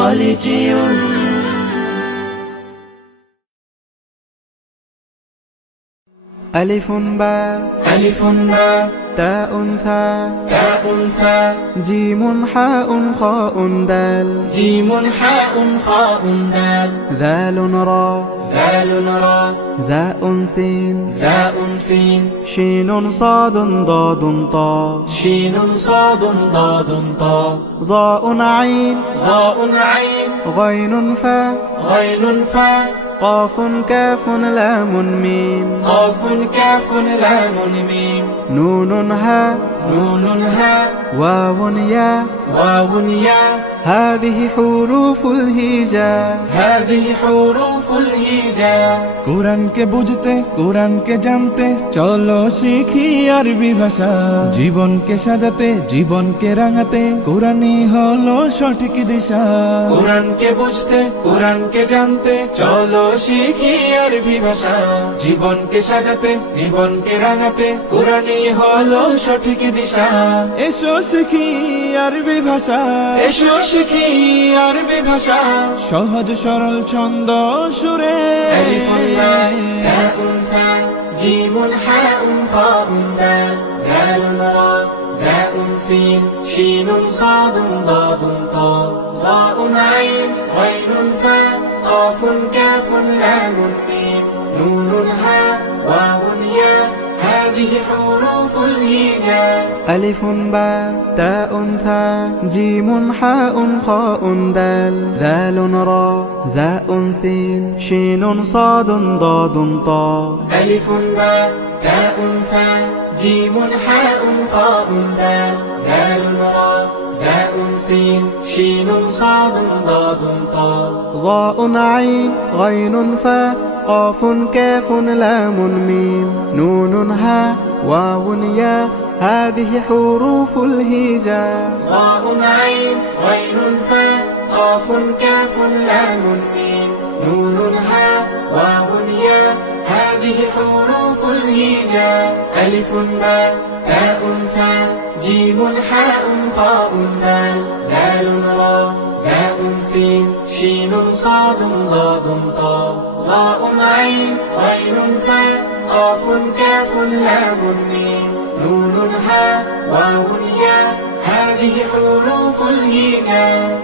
خليجي. ألف باء ألف باء تاء ثاء تاء ثاء جيم حاء خاء دال جيم حاء خاء دال ذال راء ذال راء زاء سين زاء سين شين صاد ضاد طاء شين صاد ضاد طاء ضاء عين ضاء عين غين فاء غين فاء قاف كاف لام ميم قاف كاف لام ميم نون هاء نون هاء واو ياء واو ياء هذه حروف الهجاء هذه حروف الهجاء কোরআনকে বুঝতে কোরআনকে জানতে চলো শিখি আরবি ভাষা জীবনকে সাজাতে জীবনকে রাঙাতে কোরআনই হলো সঠিক দিশা কোরআনকে বুঝতে কোরআনকে জানতে চলো শিখি আরবি ভাষা জীবনকে সাজাতে জীবনকে রাঙাতে কোরআনই হলো সঠিক দিশা এসো শিখি আরবি ভাষা এসো শিখি আরবি ভাষা সহজ সরল ছন্দ সুরে ألف باء تاء ثاء جيم حاء خاء دال ذال راء زاء سين شين صاد ضاد طاء ظاء عين غين فاء قاف كاف لام ميم نون هاء واو ياء هذه حروف الهجاء ألف باء تاء ثاء جيم حاء خاء دال ذال راء زاء سين شين صاد ضاد طاء ألف باء تاء ثاء جيم حاء خاء دال ذال راء زاء سين شين صاد ضاد طاء ضاء عين غين فاء قاف كاف لام ميم نون هاء واو ياء هذه حروف الهجاء ضاء عين غين فاء قاف كاف لام ميم نون هاء واو ياء هذه حروف الهجاء ألف باء تاء ثاء جيم حاء خاء دال ذال راء زاء سين شين صاد ضاد طاء ضاء عين غين فاء قاف كاف لام ميم نون هاء واو ياء هذه حروف الهجاء